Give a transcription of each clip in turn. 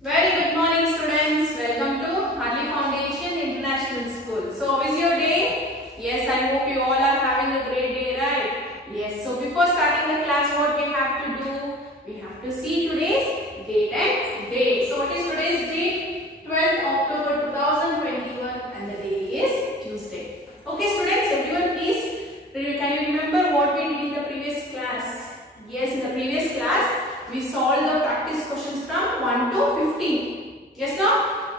Very good morning, students. Welcome to Harley Foundation International School. So, how is your day? Yes, I hope you all are having a great day, right? Yes. So, before starting the class, what we have to do? We have to see today's date and day. So, what is today's date? 12th October 2021, and the day is Tuesday. Okay, students. Everyone, please. Can you remember what we did in the previous class? Yes, in the previous class, we solved the practice questions from 1 to 15. Yes, no?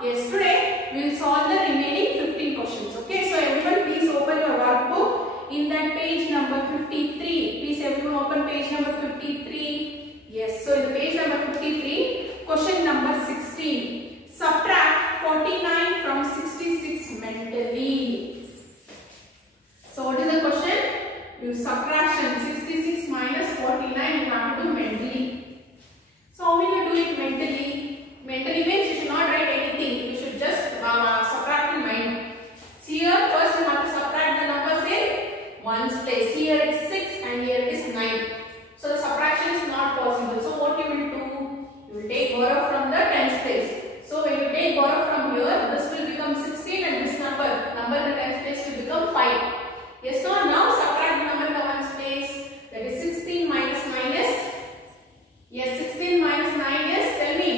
Yes, today we will solve the remaining 15 questions. Okay, so everyone please open your workbook in that page number 53. Please everyone open page number 53. Yes, so in the page number 53, question number 16. Subtract 49 from 66 mentally. So what is the question? You subtraction 66 minus 49 you have to do mentally. So how will you do it mentally? Mentally means you should not write anything. You should just subtract in mind. See here, first you have to subtract the numbers in ones place. Here it is 6 and here it is 9. So the subtraction is not possible. So what you will do? You will take borrow from the tens place. So when you take borrow from here, this will become 16 and this number in the tens place will become 5. Yes or no? Now subtract the number in the ones place. That is 16 minus. Yes, 16 minus 9 is, tell me,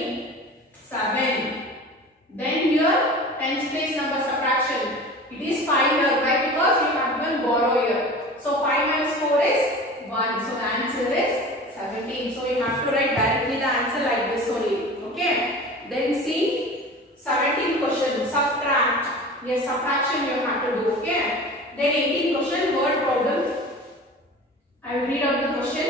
7. Then here, tens place number subtraction. It is 5 here. Why? Because you have given borrow here. So 5 minus 4 is 1. So the answer is 17. So you have to write directly the answer like this only. Okay. Then see, 17 question, subtract. Yes, subtraction you have to do. Okay. Then 18 question, word problem. I will read out the question.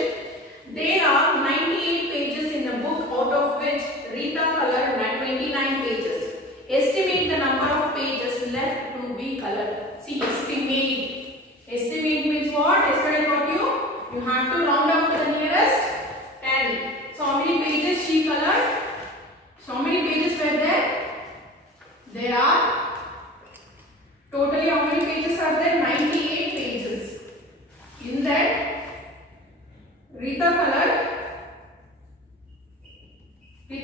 There are 98 pages in the book, out of which Rita colored 29 pages. Estimate the number of pages left to be colored. See, estimate. Estimate means what? Yesterday got you. You have to round up to the nearest 10. So how many pages she colored? So how many pages were there? There are totally how many pages are there? 98 pages. In that, Rita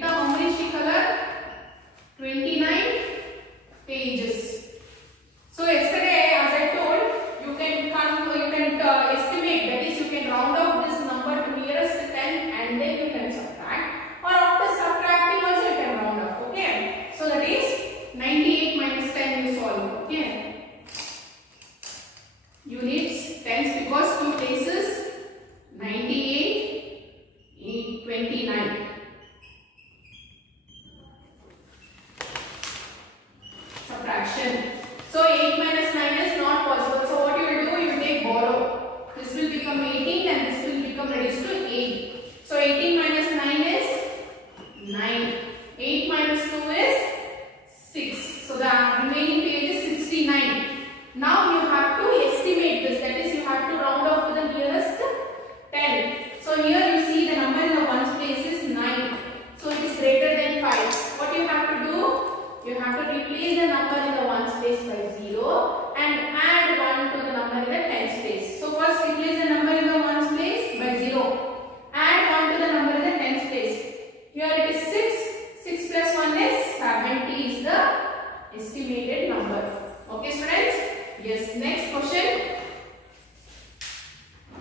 how many she colored? 29 pages. So yesterday, as I told, you can estimate, that is you can round up this number to nearest 10 and then you can subtract, or after subtracting also you can round up. Okay. So that is 98 minus 10 you solve. Okay. Units tens because two places. 98, 29. Subtraction. So 8 minus 9 is not possible. So what you will do? You will take borrow. This will become 18 and this will become reduced to 8. So 18 minus 9 is 9. 8 minus 2 is 6. So the remaining page is 69. Now you have to estimate this. That is, you have to round off to the nearest 10. So here you see the number in the ones place is 9. So it is greater than 5. What you have to do? You have to replace the number in the ones place by 0 and add 1 to the number in the tens place. So first replace the number in the ones place by 0. Add 1 to the number in the tens place. Here it is 6. 6 plus 1 is 70 is the estimated number. Okay, students? Yes. Next question.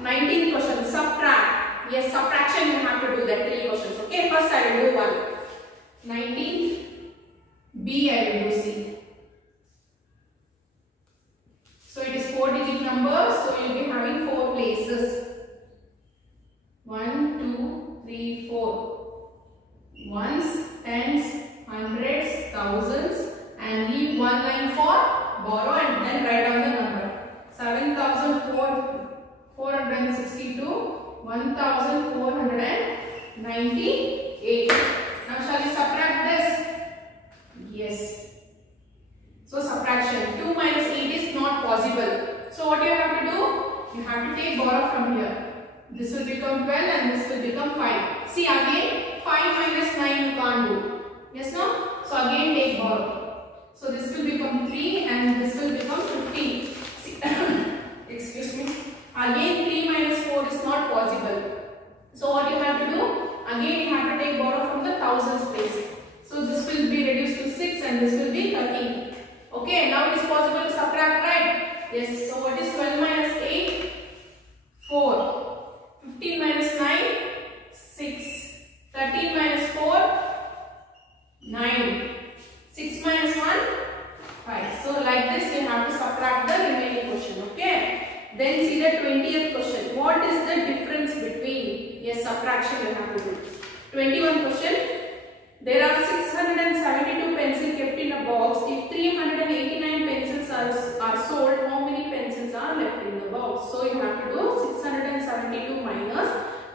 19th question, subtract. Yes, subtraction you have to do that 3 questions. Okay, first I will do 1. 19th, B I will do C. So it is 4-digit number, so you will be having 4 places. 1, 2, 3, 4. Ones, tens, hundreds, thousands, and leave 1 line for borrow and then write down the number. 7,462, 1,498. Now shall we subtract this? Yes. So subtraction. 2 minus 8 is not possible. So what you have to do? You have to take borrow from here. This will become 12 and this will become 5. See again, 5 minus 9 you can't do. Yes, no? So again take borrow. So this will become 3 and this will become 15. Excuse me. Again 3 minus 4 is not possible. So what you have to do? Again you have to take borrow from the thousands place. So 21 question. There are 672 pencils kept in a box. If 389 pencils are sold, how many pencils are left in the box? So you have to do 672 minus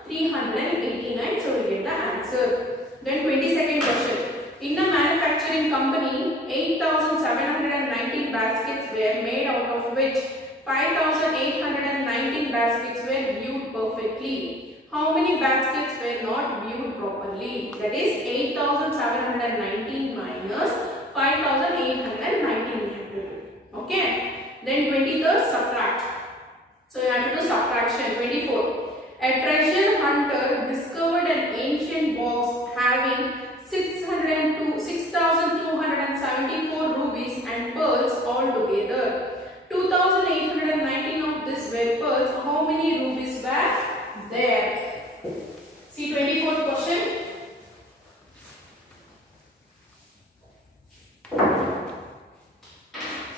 389. So we get the answer. Then 22nd question. In a manufacturing company, 8,719 baskets were made, out of which 5,819 baskets were viewed perfectly. How many baskets were not viewed properly? That is 8,719 minus 5,819. Okay. Then 23rd, subtract. So you have to do subtraction. 24. A treasure hunter discovered an ancient box having 6,274 rubies and pearls all together. 2,819 of these were pearls. How many rubies were there? See 24th question.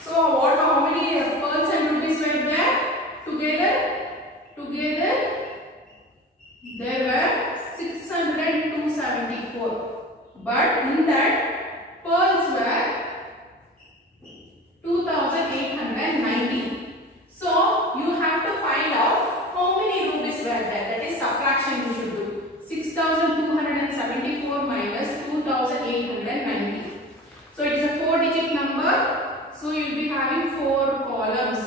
So how many pearls and rubies were there? Together there were 6,274. But in that, pearls were 2,890. So you have to find out how many rubies were there. That is subtraction you should do. 6,274 minus 2,890. So it is a 4-digit number. So you will be having 4 columns.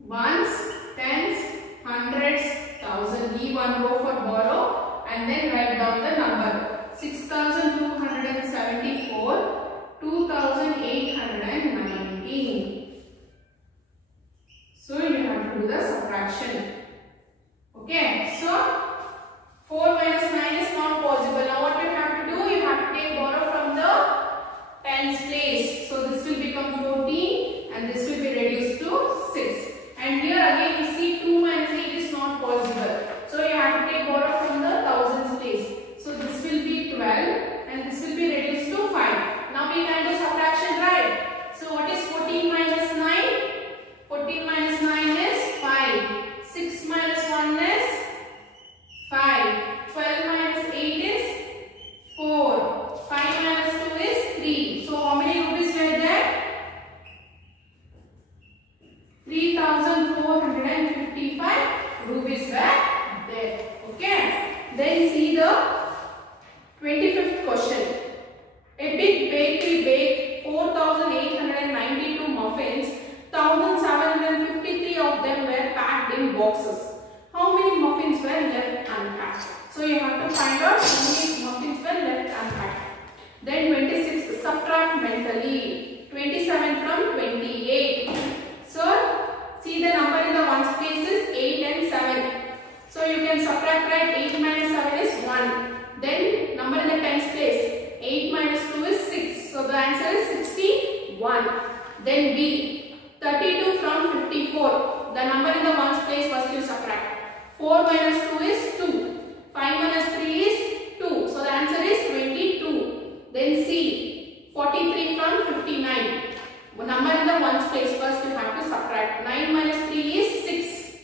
Ones, tens, hundreds, thousand. Leave one row for borrow and then write down the number. 6,274, 2,819. So you have to do the subtraction. Okay, so 4 minus 9 is not possible. Now what you have to do? You have to take borrow from the tens place. So this will become 14 and this will be reduced to 6. And here again you see 2 minus 8 is not possible. So you have to take borrow from the thousands place. So this will be 12 and this will be reduced to 5. Now we can do subtraction, right? So what is 14 minus 9? 14 minus 9 is 5. 6 minus 1 is 5. 12 minus 8 is 4. 5 minus 2 is 3. So how many rupees were there? 3,455 rupees were there. Okay. Then see the 25th question. A big bakery baked 4,892 muffins. 1,753 of them were packed in boxes. How many muffins were left unpacked? So you have to find out how many muffins were left unpacked. Then 26th, subtract mentally. 27 from 28. So see the number in the ones place is 8 and 7. So you can subtract, right? 8 minus 7 is 1. Then number in the tens place. 8 minus 2 is 6. So the answer is 61. Then B. 32 from 54. The number in the ones place first you subtract. 4 minus 2 is 2. 5 minus 3 is 2. So the answer is 22. Then C. 43 from 59. The number in the ones place first you have to subtract. 9 minus 3 is 6.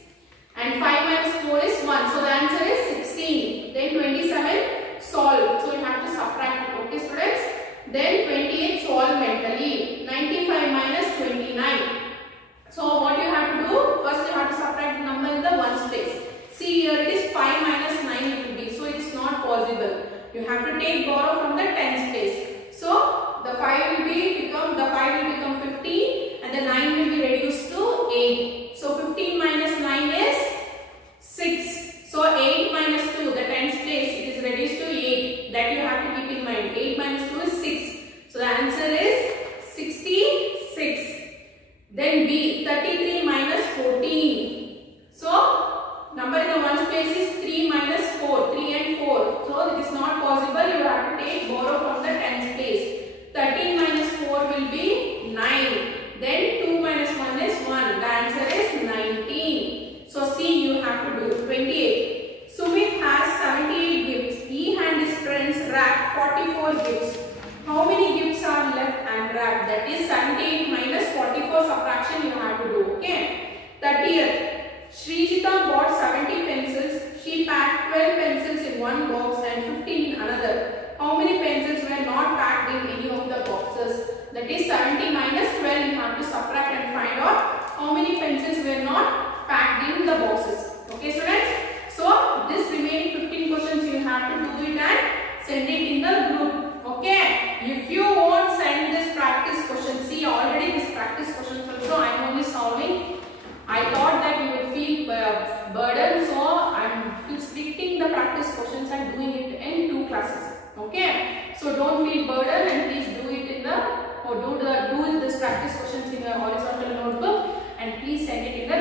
And 5 minus 4 is 1. So the answer is 16. Then 27. Solve. So you have to subtract it. Okay students. Then 28 solve mentally. 95 minus 29. So what you have to do? First you have to subtract the number in the ones place. See here it is 5 minus 9 it will be. So it is not possible. You have to take borrow from the tens place. So the 5 will become 15 and the 9 will be reduced to 8. So 15 minus 9 is 6. So 8 minus 2, the tens place, it is reduced to 8. That you have to keep in mind. 8 minus 2 is 6. So the answer is 66. Then B, 33 minus 14. So number in the ones place is 3 minus 4. 3 and 4. So it is not possible. You have to take borrow from the tens place. 13 minus 4 will be 9. Then 2 minus 1 is 1. The answer is 19. So C you have to do. 28. Sumit has 78 gifts. He and his friends wrapped 44 gifts. How many gifts are left unwrapped? That is 78 minus 44 subtraction you have to do. Okay. 30th. Srijita bought 70 pencils. She packed 12 pencils in one box and how many pencils were not packed in any of the boxes. That is 70 minus 12. You have to subtract and find out how many pencils were not packed in the boxes. Okay, students. So this remaining 15 questions you have to do it and send it in the group. Okay. If you won't send this practice question, see already this practice questions also I am only solving. I thought that you will feel burden, so I am splitting the practice questions and doing it in 2 classes. Okay. So don't feel burden and please do it in the do this practice questions in your horizontal notebook and please send it in the